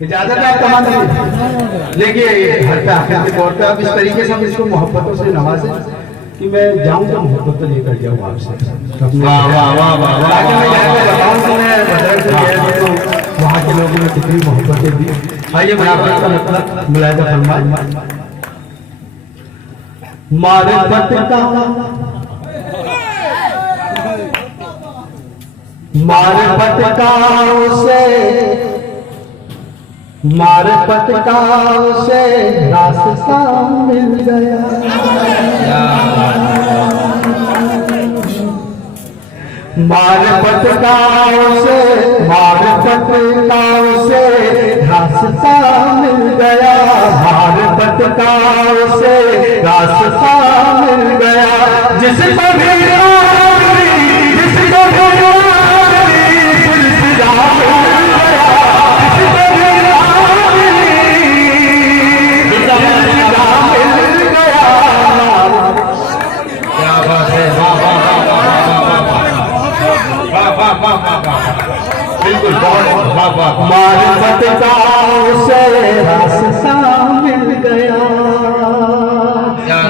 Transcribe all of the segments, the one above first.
इजाजत है आपका मान देखिए घर पे आके हमने गौर पे आप इस तरीके से हम इसको मोहब्बतों से नवाजे कि मैं जाऊं तो मोहब्बत तो लेकर जाऊं आपसे। वाह वाह वाह वाह वाह। आगे मैं जाकर बताऊं तो मैं बदर से गया तो वहाँ के लोगों ने कितनी मोहब्बतें दी। आइए मोहब्बत का मतलब मुलायदा फरमाए। मारिफत का मारिफत का उसे रास्ता मिल गया। मारिफत का उसे रास्ता मिल गया। मारिफत का उसे रास्ता मिल गया। जिसको भी बिल्कुल मारिफत का उसे रास्ता मिल गया।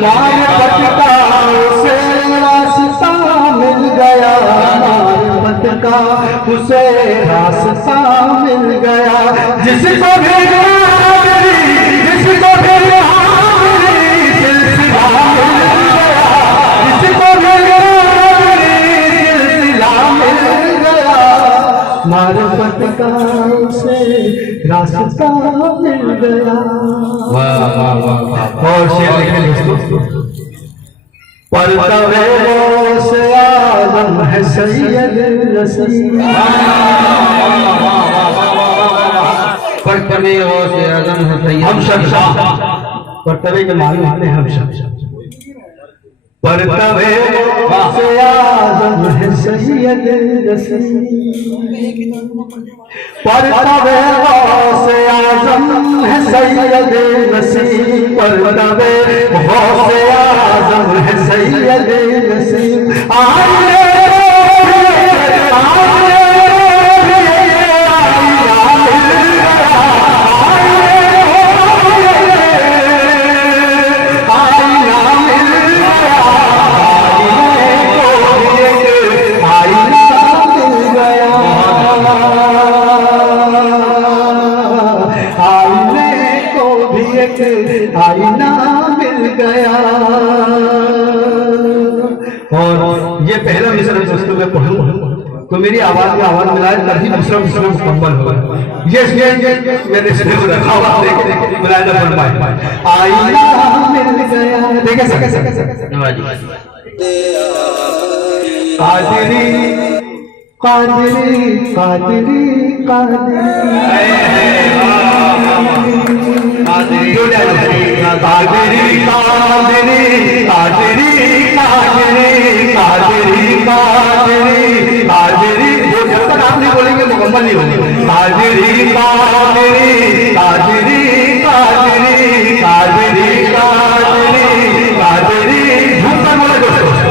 मारिफत का उसे रास्ता मिल गया। मारिफत का उसे रास्ता मिल गया। जिसको भी मारिफत का उसे रास्ता मिल गया। वाह वाह वाह। और शेर लिखे दोस्तों। परतवे से आलम है सैयद रसीद। परतवे से आलम है सैयद हम शमशाह। परतवे के मालूम आते हैं हम शमशाह। परतवे से आलम है सैयद रसीद। परतवे से आजम है सैयद नसीब। परतवे से आजम है सैयद नसीब। आईना मिल गया। और ये पहला मिसरा दोस्तों मैं पढ़ूं तो मेरी आवाज में आवाज मिलाए तभी दूसरा मिसरा मुकम्मल होगा। ये मैंने इसको रखा हुआ देखे मिलाया फरमाए। आईना मिल गया। देखे कादरी कादरी कादरी कादरी कादरी कादरी कादरी कादरी कादरी कादरी जब तक आप नहीं बोलेंगे मुकम्मल नहीं होगी। कादरी कादरी कादरी कादरी कादरी कादरी कादरी झूठ मत बोलो दोस्तों।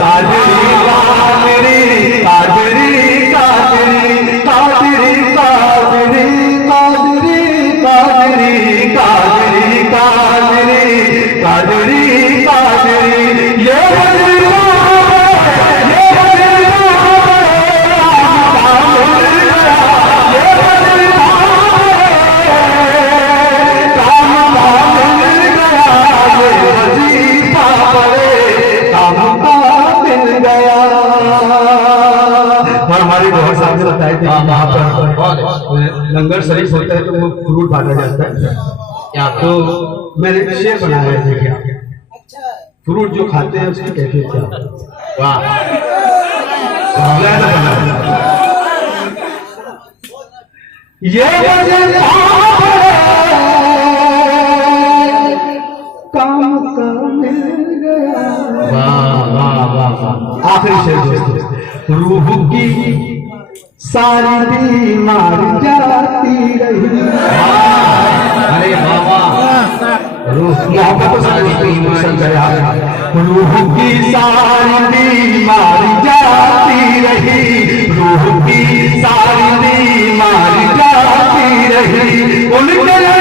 कादरी कादरी कादरी कादरी कादरी कादरी कादरी कादरी कादरी कादरी कादरी ये हमारे बहुत सामने बताए थे वहाँ पर लंगर शरीफ होता है तो वो फ्रूट बांटा जाता है। क्या तो मैंने शेर बनाया है देखिए। फ्रूट जो खाते हैं उसकी कैफियत क्या होती है। वाह ये काम का मिल गया। वाह वाह वाह। आखिरी शेर दोस्तों। रूह की सारी बीमार जाती रही। अरे बाबा रूह मोहब्बत रूह की सारी बीमार जाती रही। रूह की सारी बीमार जाती रही। लिख के